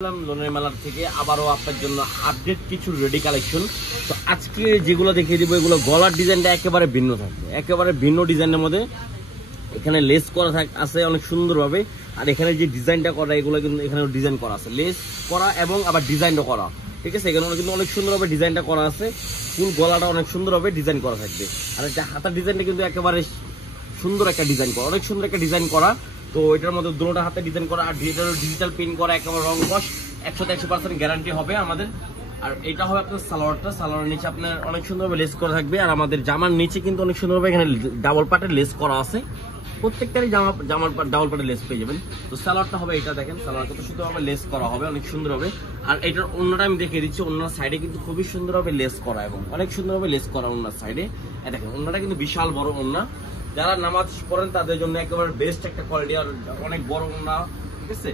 লোনের মেলার থেকে আবারও আপনার জন্য আপডেট কিছু রেডি কালেকশন। তো আজকে যেগুলো দেখিয়ে দিব এগুলো গলার ডিজাইনটা একেবারে ভিন্ন থাকবে, একেবারে ভিন্ন ডিজাইনের মধ্যে। এখানে লেস করা আছে অনেক সুন্দরভাবে, আর এখানে যে ডিজাইনটা করা এগুলো কিন্তু এখানে ডিজাইন করা আছে, লেস করা এবং আবার ডিজাইনটা করা, ঠিক আছে। এখানে কিন্তু অনেক সুন্দরভাবে ডিজাইনটা করা আছে, ফুল গলাটা অনেক সুন্দরভাবে ডিজাইন করা থাকবে। আর এটা হাতার ডিজাইনটা কিন্তু একেবারে সুন্দর একটা ডিজাইন করা, অনেক সুন্দর একটা ডিজাইন করা। তো এটার মধ্যে দুটোটা হাতে ডিজাইন করা আর ডিজিটাল প্রিন্ট করা, একেবারে রং কস 100% গ্যারান্টি হবে আমাদের। আর এটা হবে আপনার সালোয়ারটা, সালোয়ারের নিচে আপনার অনেক সুন্দরভাবে লেস করা থাকবে। আর আমাদের জামার নিচে কিন্তু অনেক সুন্দরভাবে এখানে ডাবল পার্টের লেস করা আছে, প্রত্যেকটারই জামার ডাবল পার্টের লেস পেয়ে যাবেন। তো সালোয়ারটা হবে এটা, দেখেন সালোয়ার কত সুন্দরভাবে লেস করা হবে, অনেক সুন্দর হবে। আর এটার অন্যটা আমি দেখিয়ে দিচ্ছি, অন্য সাইডে কিন্তু খুবই সুন্দরভাবে লেস করা এবং অনেক সুন্দরভাবে লেস করা অন্য সাইডে। দেখেন অন্যটা কিন্তু বিশাল বড় অন্য, যারা নামাজ পড়েন তাদের জন্য একেবারে বেস্ট একটা কোয়ালিটি, আর অনেক বড় ওনা, ঠিক আছে।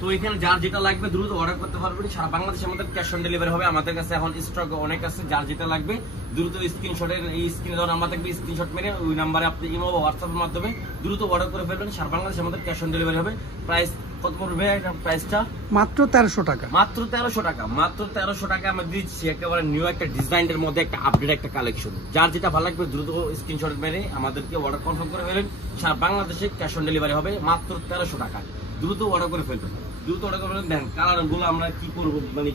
তো এখানে যার যেটা লাগবে দ্রুত অর্ডার করতে পারবেন। সারা বাংলাদেশে আমাদের ক্যাশ অন ডেলিভারি হবে। আমাদের কাছে এখন স্টক অনেক আছে, যার যেটা লাগবে দ্রুত স্ক্রিনশটের এই স্ক্রিনে দেওয়া নাম্বার থাকবে, স্ক্রিনশট মেরে ওই নাম্বারে আপনি ইমো বা হোয়াটসঅ্যাপের মাধ্যমে দ্রুত অর্ডার করে ফেলবেন। সারা বাংলাদেশে আমাদের ক্যাশ অন ডেলিভারি হবে। প্রাইস কত পড়বে? প্রাইসটা মাত্র 1300 টাকা, মাত্র 1300 টাকা, মাত্র 1300 টাকা আমরা দিচ্ছি। একেবারে নিউ একটা ডিজাইনের মধ্যে একটা আপডেট একটা কালেকশন, যার যেটা ভালো লাগবে দ্রুত স্ক্রিনশট মেরে আমাদেরকে অর্ডার কনফার্ম করে ফেলেন। সারা বাংলাদেশে ক্যাশ অন ডেলিভারি হবে মাত্র 1300 টাকা, দ্রুত অর্ডার করে ফেলবেন, দ্রুত অর্ডার করে ফেলবেন। দেখেন কালার গুলো আমরা কি করবো, মানে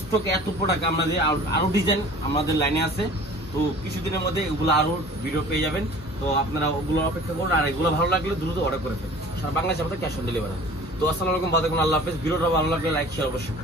স্টকে এত প্রোডাক্ট আমরা যে আরো ডিজাইন আমাদের লাইনে আছে। তো কিছুদিনের মধ্যে এগুলো আরো ভিডিও পেয়ে যাবেন। তো আপনারা ওগুলো অপেক্ষা করুন, আর এগুলো ভালো লাগলে দ্রুত অর্ডার করে ফেলবেন। সারা বাংলাদেশে আমাদের ক্যাশ অন ডেলিভারি। তো আসসালামু আলাইকুম, আল্লাহ হাফেজ। ভিডিওটা ভালো লাগলে লাইক শেয়ার অবশ্যই।